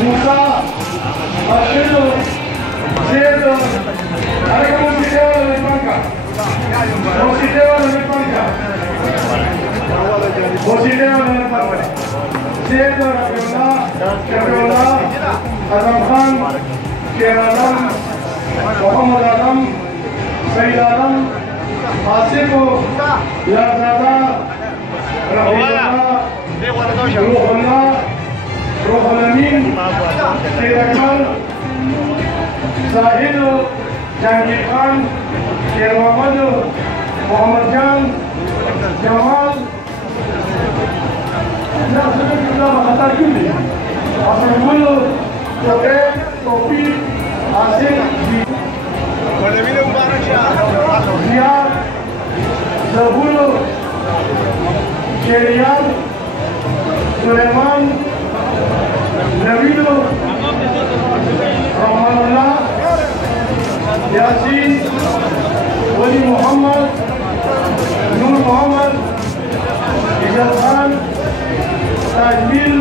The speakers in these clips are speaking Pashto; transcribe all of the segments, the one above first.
Musa, Arshid, Zaid, harga musibah lebih bangga. Musibah lebih bangga. Musibah lebih bangga. Zaid, Rabiullah, Azam Khan, Kerala, Muhammad Adam, Sayyid Adam, Asif, Yazada, Rahimullah, Ruhullah, Ruhul Amin, Sayyid Akmal, Zahid, Jahangir Khan, Sher Muhammad Khan, Jamal, Khatar Kuli, Asrul, Toqib, Tawfiq, Asif, Ziyad, Zabul, Sheriyan, Sulaiman, Navidu, Rahmanullah, Yasin, Wali Muhammad, Nur Muhammad, Ijaz Khan, Tajmil,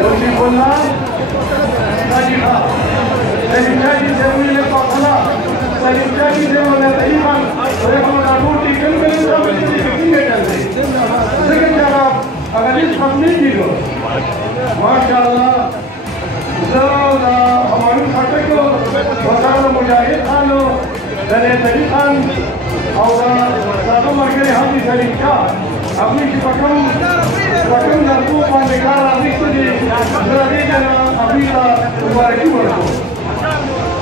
Wasifullah, Najibah. Salim Jadi Zawil Al-Faqala, Salim Jadi Zawil Al-Iman, Rahman Al-Ruti, Kembali Zawil Al-Iman. Second Jarab, agar इस हमने की लो, माशाअल्लाह, ज़रा हमारे खाते को वसाल मुजाहिद खानो, दले तरी खान, और ज़रा मरकरी हम भी सलीम का, अपनी की पकड़ नरकू पांडेकार आदि से ज़रा देना अभी का मुबारकी बरको,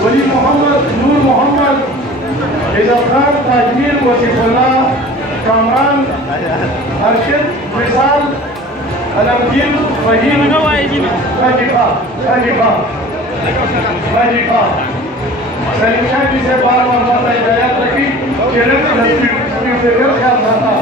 वली मोहम्मद, नूर मोहम्मद, इज़ाफ़ खान, ताजमीर, वसीफ़ुल्लाह, कामरान, अर्शिद, मिसाल, अलमगीर, फहीम, वाजिबा, सलीम शाह जी से बार-बार बात हिदायत रखी, चैनल की तस्वीर से फिर ख्याल था।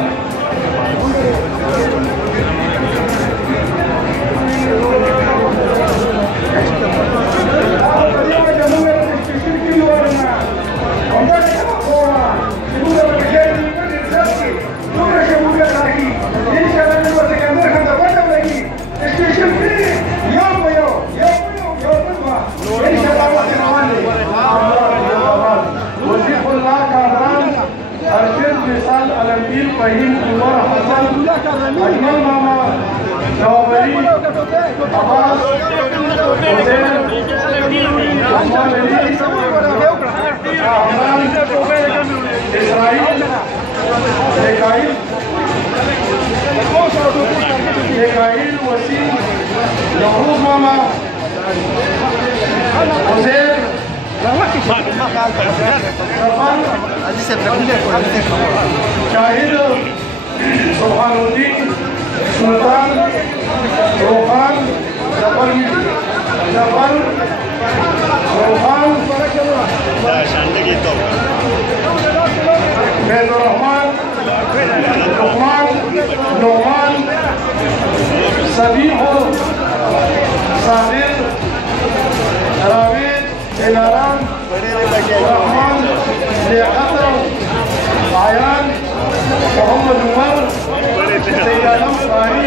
अलमगीर, फहीम, उमर, हसन, अजमल मामा, नवाबरी, अब्बास, हुसैन, अहमद अली, अहमान, इस्राइल, वसीम, महबूब मामा, हुसैन, शाहिद, सुभानुद्दीन, सुल्तान, रोहान, जफर, रोहान, फैज़ुर्रहमान, लुक़मान, नोमान, सबीह, सादिर, रावेद, दिलाराम, रहमान, लियाकत, आयान, मोहम्मद उमर, सैयद आलम कारी,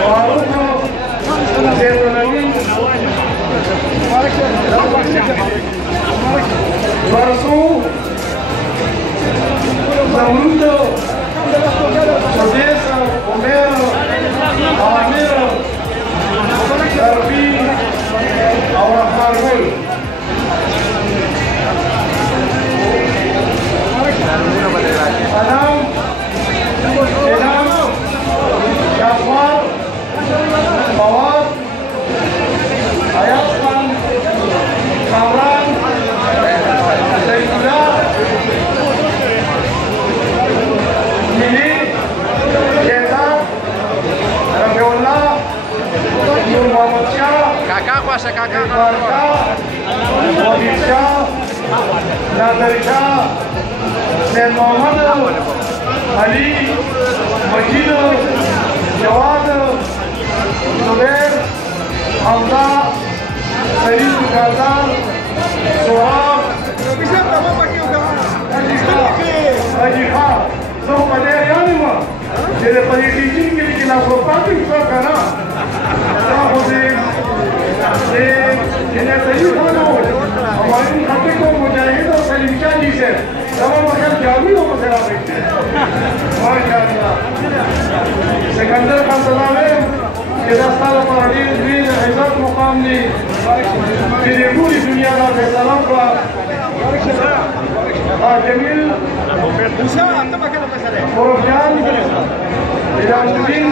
फारूक, ज़ैनुल अमीन, बरसू, ज़मरूद, सुदेस, उमेर, आमिर, शर्फी और अखबार अनाम, इनाम, शाहवार, फवाद, अयाज खान, कामरान, सईदुल्लाह, मिली, शेहजाद, रफ़ीउल्लाह, नूर मोहम्मद शाह, वजीद शाह, नाज़र शाह, सैयद मोहम्मद, अली, मजीद, जवाद, जुबैर, हमजा, सलीम दुकानदार, सोहाब, अजी खां, सब पढ़े यानी माँ, जेरे पढ़े टीचिंग के लिए ना प्रोपार्टी का ना, چې د ټولې دنیا دا فیصله وکړه جمیل پروفیان نظام الدین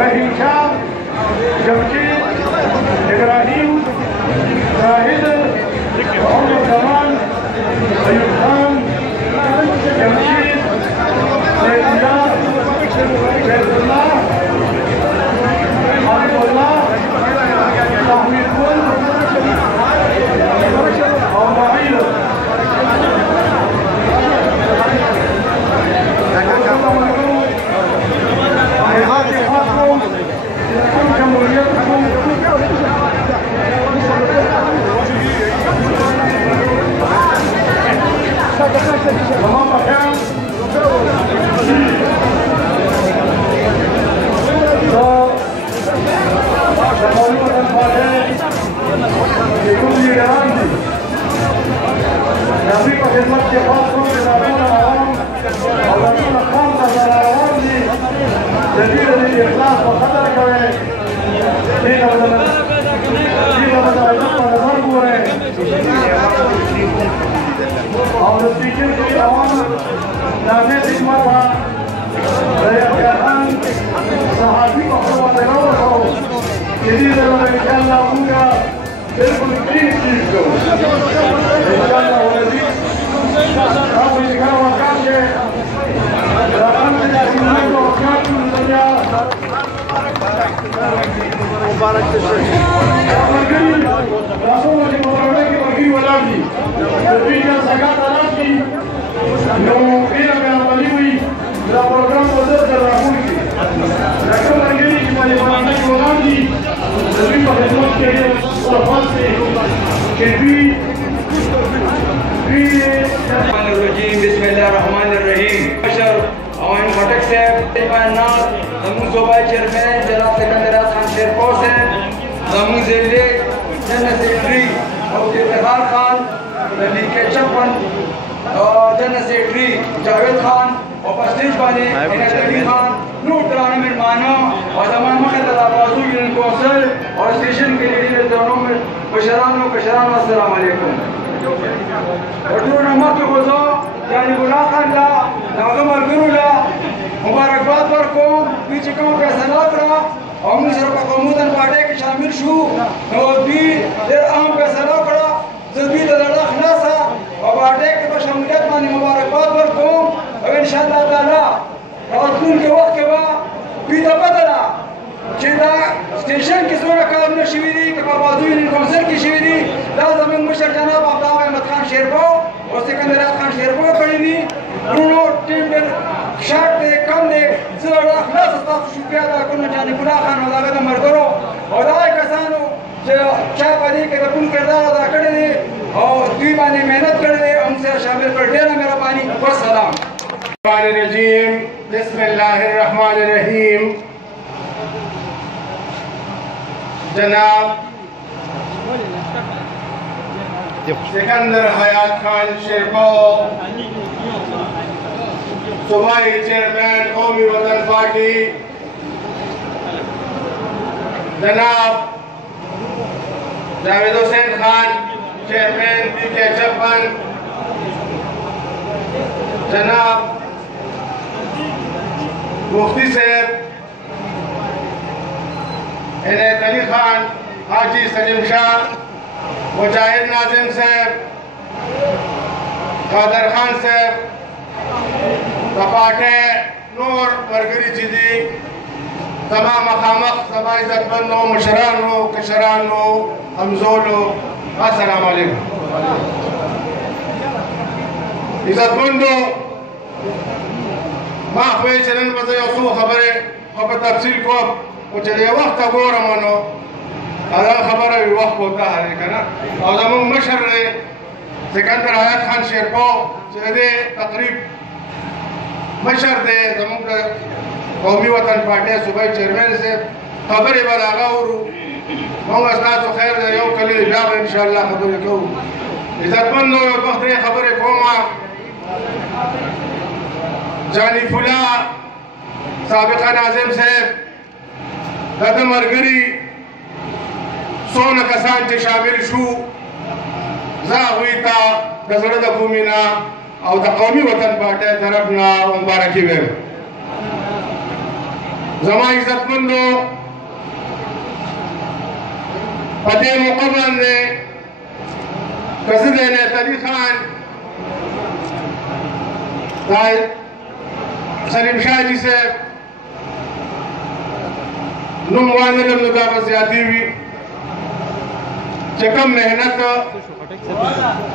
رحیم شاه جمشید ابراهیم زاهد محمد زمان ایوب خان جمشید سید الله سید الله حبیب الله تحویل گل او معید تمام مكان شمالية الفاتح لكل إيران نصيب خدمة خاصة للأمون العوام والأمون الخاصة للعوام جديدة للإخلاص والقدر كمان فينا بدنا نضربه और स्पीकर की आवाम नाज़े हिकमत रयान सहाबी मखलूक तनाव हो यदि ज़रूर इंशाअल्लाह होगा बिल्कुल ठीक चीज़ को इंशाअल्लाह वज़ी हम इसका वक़्त है रकाम के जासिमों को वक़्त दुनिया मुबारक तशरीफ रसूल के मुबारक की बरकी वाला भी الدنيا زكاة راسي لو إلى من الطليوي لا برنامج وزارة الرحمة لكن الجيش من البرنامج ونادي الدنيا خدمات كبيرة وفاسدة كبير الرحمن الرحيم بسم الله الرحمن الرحيم بشر أوان فتك سيف النار زمون صوبة چیرمن جناب سکندرات خان شیرپور سے زمون زلے جنہ سیکرٹری اور افتخار خان لیکن چپن جنرل سیکرٹری جاوید خان اور پسٹیج والے عنایت علی خان نور ترانہ مہمانوں اور تمام مقدر آوازوں یونین کونسل اور اسٹیشن کے لیڈر دونوں میں بشران و کشران السلام علیکم اور نمبر کے خوزوں یعنی گناہ خان لا ناغم الگرو لا مبارکباد ورکو پیچھے کم فیصلہ کرا اور من سرپا قومودن پارٹے کے شامل شو اور بھی دیر عام فیصلہ کرا زبید لڑا خلاصا اور پارٹے کے بشمولیت مانی مبارکباد ورکو اور انشاءاللہ تعالی راتون کے وقت کے بعد بیتا بدلا چیدہ سٹیشن کی سورہ کام نے شویدی کہ بابازوی نے کونسل کی شویدی لازم مشر جناب عبداللہ احمد خان شیرپو اور سکندرات خان شیرپو کڑی دی انہوں ٹیم پر شاٹ دے کم دے زلڑا خلاص استاف شکریہ دا کنو جانی گناہ خان وزاگہ دا مرگرو اور دائی کسانو چاہ پدی کے رکن کردار ادا کردے دے اور دوی بانے محنت کردے ہم سے شامل کر دینا میرا پانی والسلام الرحمن الرجیم بسم اللہ الرحمن الرحیم جناب سکندر حیات خان شیرپو صوبائی چیئرمین قومی وطن پارٹی جناب جاوید حسین خان چیئرمین پی کے چپن جناب مفتی صاحب عنایت علی خان حاجی سلیم شاہ مجاہد ناظم صاحب قادر خان صاحب رپاٹے نور مرگری جدی تمام مخامخ سبا عزت بندو مشرانو کشرانو همزولو السلام علیکم عزت بندو ما خوی چنن بزا یوسو خبره خب تفصیل کو و چلی وقت گورم ونو هذا خبره وقت ہوتا ہے کنا اور زمان مشر سکندر حیات خان شیرپو چلی تقریب مشر دے زمان قومی وطن پارٹی صوبائی چیئرمین سے خبری براغا ورو مونگ استاسو خیر دے یو کلی بیاب انشاءاللہ خبری کو عزت مندو وقت دے خبری کوما جانی فلا سابقہ ناظم صاحب دادم ارگری څونه کسان چې شامل شو زه هغوی ته د زړه د کومې نه او د قومي وطن پارټۍ طرف نه مبارکي وایم. زما عزتمندو په دې موقع باندې که زه د عنایت علي خان دا سلیم شاه جي صاحب نوم وانه لم نو دا به زیاتې وي چې کوم محنت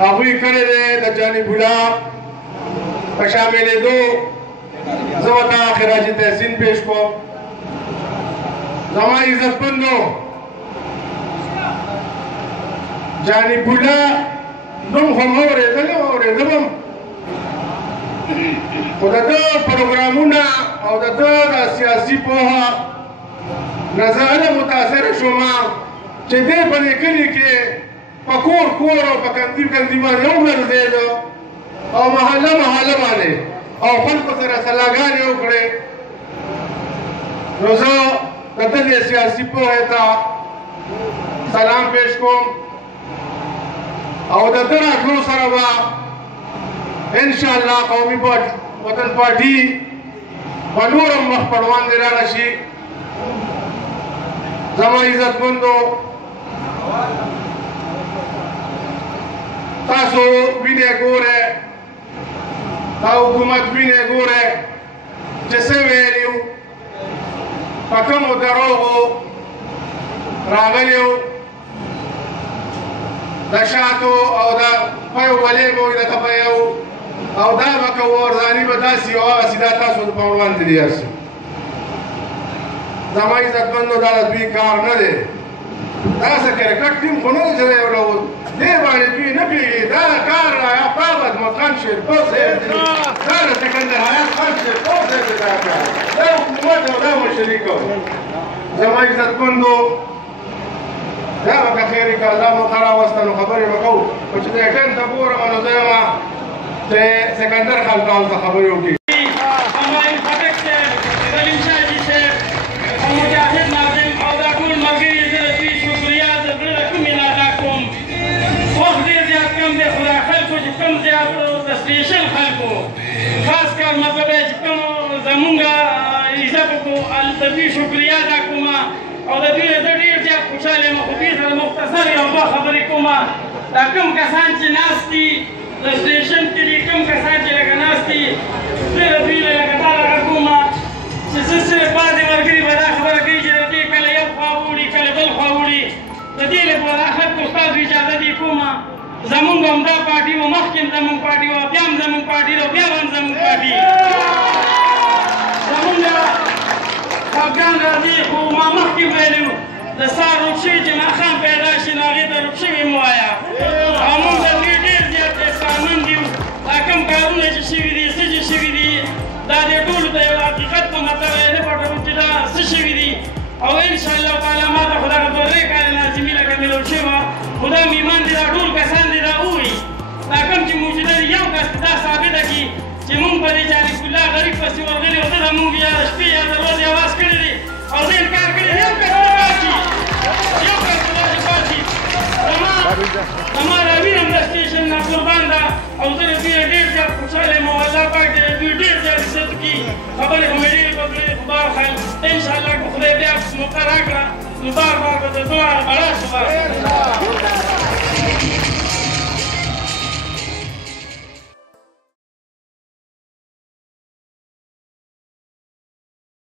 هغوی کړی دی د جانب الله په شاملېدو زه ورته خراج تحسین پیش کوم. زما عزتمندو جانب الله نوم خو مې اورېدلی او اورېدم هم خو د ده پروګرامونه او د ده د سیاسي پوهه نه زه هله متاثره شوم چې دی په دې کلي کې په کور کور او په کندي کندي باندې وګرځېده او محله محله باندې او خلکو سره سلاګانې وکړې. نو زه د ده دې سیاسي پوهې ته سلام پیش کوم او د ده راتلو سره به انشاءالله قومي وطن پارټي به نور هم مخ پر وړاندې لاړه شي. زما عزتمندو تاسو وینئ ګورئ دا حکومت وینئ ګورئ چې څه ویلي وو په کومو دروغو راغلي وو د شاتو او د پیو ولیږو د تپیو او دا به کوو ارزاني به داسې یو هغسې دا تاسو د په وړاندې دي هر څه. زما عزتمندو دا د دوی کار نه دی دا څه کرکټ ټیم خو نه دی چې یو ډول دې باندې دوی نه پوهېږي دا کار آفتاب خان شیرپور صاحب دی دا د سکندر حیات خان شیرپور صاحب دی دا کار دا حکومت او دا مشري کوي. زما عزتمندو دا به که خیر که الله مو ښه راوسته نو خبرې به کوو خو چې دې ټایم ته ګورم نو زه یم چې سکندر خان تاسو ته خبرې وکړي. د دوی شکریا ادا کوم او د دوی زه ډېر زیات خوشحاله یم خو دوی سره مختصر یو دوه خبرې کوم. دا کوم کسان چې ناست دي د سټېشن کې دي کوم کسان چې لکه ناست دي زه د دوی نه لکه دا دغه کوم چې زه صرف بعضې ملګري به دا خبره کوي چې د دې کله یو خوا وړي کله بل خوا وړي د دې لپاره خلکو ستاسو اجازه دې کوم زمونږ همدا پارټي وه مخکې هم زمونږ پارټي وه بیا هم زمونږ پارټي ده بیا به هم زمونږ پارټي زمونږ خفګان راځي خو ما مخکې ویلي وو د سهار روږ شوي چې ماښام پیدا شي نو هغې ته روږ شوي مه وایه او مونږ د دوی ډېر زیات احسانمند یو دا کوم کارونه چې شوي دي څه چې شوي دي دا دې ټولو ته یو حقیقت په مطلب نه پټوم چې دا څه شوي دي او انشاءالله تعالی ما ته خو دغه دوه کاله لازمي لکه ملو شوې وه خو دا میمان دي دا ټول کسان دي دا ووایي دا کوم چې موجوده دي یو کس دا ثابته کړي چې مونږ په دې جانب الله غریب پسې ورغلي او ده د مونږ یا شپې یا د ورځې اواز کړی دی او زه انکار کړی دی یو کس به پات شي یو کس به داسې پات شي زما راوین هم د سټېشن نه قربان ده او زه د دوی ډېر زیات خوشحاله یم او الله پاک دې د دوی ډېر زیات عزت وکړي خبرې خو مې ډېرې وکړې خو بهرحال انشاءالله که خدای بیا موقع راکړه نو بار بار به د دعا اړه شوه